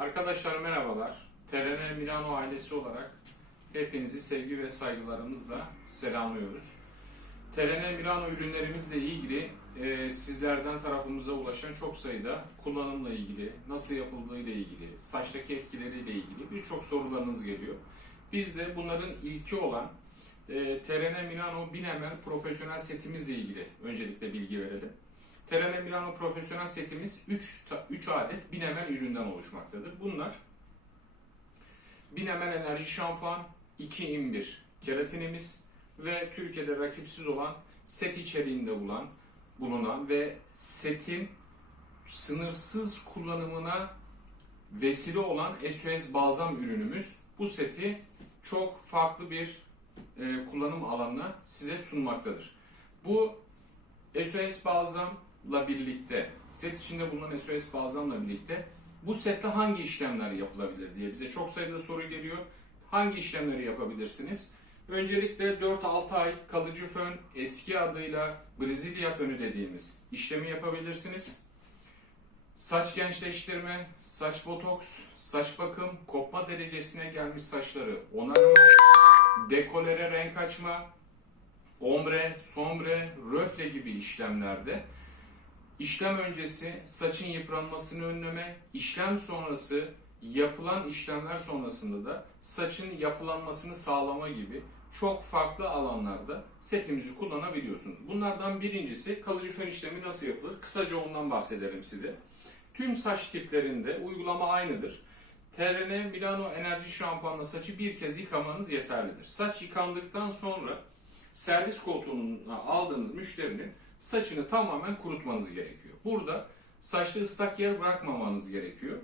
Arkadaşlar merhabalar. TRN Milano ailesi olarak hepinizi sevgi ve saygılarımızla selamlıyoruz. TRN Milano ürünlerimizle ilgili e, sizlerden tarafımıza ulaşan çok sayıda kullanımla ilgili, nasıl yapıldığı ile ilgili, saçtaki etkileriyle ilgili birçok sorularınız geliyor. Biz de bunların ilki olan e, TRN Milano Binemen profesyonel setimizle ilgili öncelikle bilgi verelim. Terene Milano profesyonel setimiz 3, 3 adet Binemen üründen oluşmaktadır. Bunlar Binemen Enerji Şampuan 2 in 1 keratinimiz ve Türkiye'de rakipsiz olan set içeriğinde bulunan, bulunan ve setin sınırsız kullanımına vesile olan SOS balzam ürünümüz. Bu seti çok farklı bir e, kullanım alanına size sunmaktadır. Bu SOS balzamla birlikte, set içinde bulunan SOS balzamla birlikte bu sette hangi işlemler yapılabilir diye bize çok sayıda soru geliyor. Hangi işlemleri yapabilirsiniz? Öncelikle 4-6 ay kalıcı fön, eski adıyla Brezilya fönü dediğimiz işlemi yapabilirsiniz. Saç gençleştirme, saç botoks, saç bakım, kopma derecesine gelmiş saçları onarma, dekolere renk açma, ombre, sombre, röfle gibi işlemlerde işlem öncesi saçın yıpranmasını önleme, işlem sonrası yapılan işlemler sonrasında da saçın yapılanmasını sağlama gibi çok farklı alanlarda setimizi kullanabiliyorsunuz. Bunlardan birincisi kalıcı fön işlemi nasıl yapılır? Kısaca ondan bahsedelim size. Tüm saç tiplerinde uygulama aynıdır. TRN Milano Enerji Şampuanla saçı bir kez yıkamanız yeterlidir. Saç yıkandıktan sonra servis koltuğuna aldığınız müşterinin saçını tamamen kurutmanız gerekiyor. Burada saçta ıslak yer bırakmamanız gerekiyor.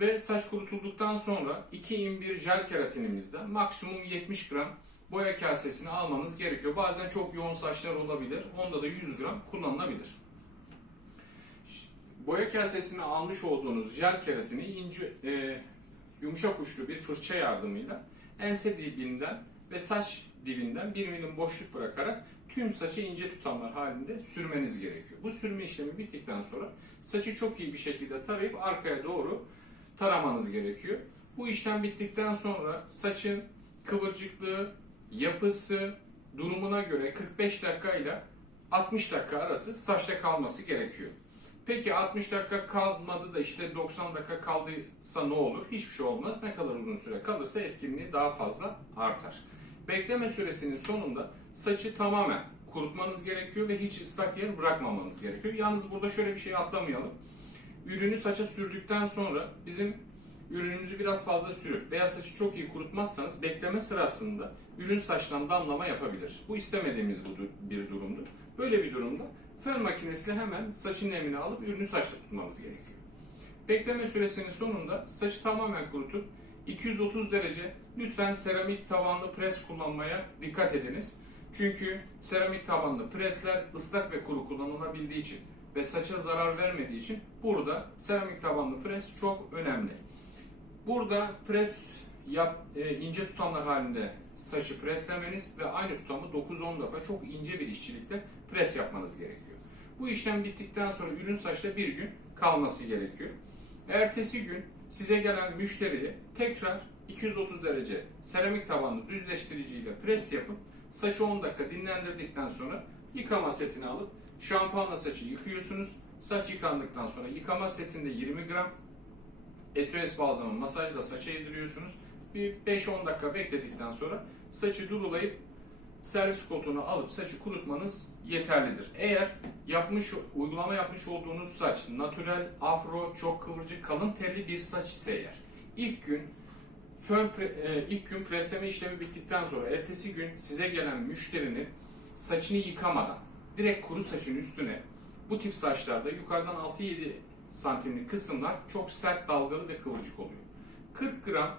Ve saç kurutulduktan sonra 2 in 1 jel keratinimizden maksimum 70 gram boya kasesini almanız gerekiyor. Bazen çok yoğun saçlar olabilir. Onda da 100 gram kullanılabilir. Boya kasesini almış olduğunuz jel keratini ince, e, yumuşak uçlu bir fırça yardımıyla ense dibinden ve saç dibinden bir milim boşluk bırakarak tüm saçı ince tutamlar halinde sürmeniz gerekiyor. Bu sürme işlemi bittikten sonra saçı çok iyi bir şekilde tarayıp arkaya doğru taramanız gerekiyor. Bu işlem bittikten sonra saçın kıvırcıklığı, yapısı, durumuna göre 45 dakika ile 60 dakika arası saçta kalması gerekiyor. Peki 60 dakika kalmadı da işte 90 dakika kaldıysa ne olur? Hiçbir şey olmaz. Ne kadar uzun süre kalırsa etkinliği daha fazla artar. Bekleme süresinin sonunda saçı tamamen kurutmanız gerekiyor ve hiç ıslak yer bırakmamanız gerekiyor. Yalnız burada şöyle bir şey atlamayalım. Ürünü saça sürdükten sonra bizim ürünümüzü biraz fazla sürüp veya saçı çok iyi kurutmazsanız bekleme sırasında ürün saçtan damlama yapabilir. Bu istemediğimiz bir durumdur. Böyle bir durumda fön makinesiyle hemen saçın nemini alıp ürünü saçta tutmanız gerekiyor. Bekleme süresinin sonunda saçı tamamen kurutup 230 derece lütfen seramik tavanlı pres kullanmaya dikkat ediniz. Çünkü seramik tabanlı presler ıslak ve kuru kullanılabildiği için ve saça zarar vermediği için burada seramik tabanlı pres çok önemli. Burada pres yap, e, ince tutamlar halinde saçı preslemeniz ve aynı tutamı 9-10 defa çok ince bir işçilikle pres yapmanız gerekiyor. Bu işlem bittikten sonra ürün saçta bir gün kalması gerekiyor. Ertesi gün size gelen müşteriye tekrar 230 derece seramik tabanlı düzleştiriciyle pres yapıp saçı 10 dakika dinlendirdikten sonra yıkama setini alıp şampuanla saçı yıkıyorsunuz. Saç yıkandıktan sonra yıkama setinde 20 gram SOS balzamı masajla saça yediriyorsunuz. Bir 5-10 dakika bekledikten sonra saçı durulayıp servis koltuğuna alıp saçı kurutmanız yeterlidir. Eğer yapmış uygulama yapmış olduğunuz saç natürel, afro, çok kıvırcık, kalın telli bir saç ise eğer ilk gün fön e, ilk gün presleme işlemi bittikten sonra ertesi gün size gelen müşterinin saçını yıkamadan direkt kuru saçın üstüne bu tip saçlarda yukarıdan 6-7 santimlik kısımlar çok sert dalgalı ve kıvırcık oluyor. 40 gram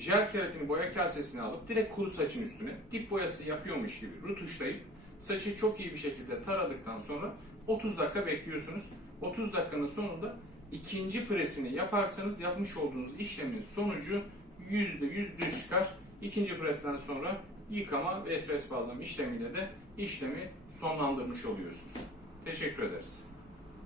jel keratini boya kasesine alıp direkt kuru saçın üstüne dip boyası yapıyormuş gibi rutuşlayıp saçı çok iyi bir şekilde taradıktan sonra 30 dakika bekliyorsunuz. 30 dakikanın sonunda ikinci presini yaparsanız yapmış olduğunuz işlemin sonucu %100 düz çıkar. İkinci presten sonra yıkama ve SOS bazlama işlemiyle de işlemi sonlandırmış oluyorsunuz. Teşekkür ederiz.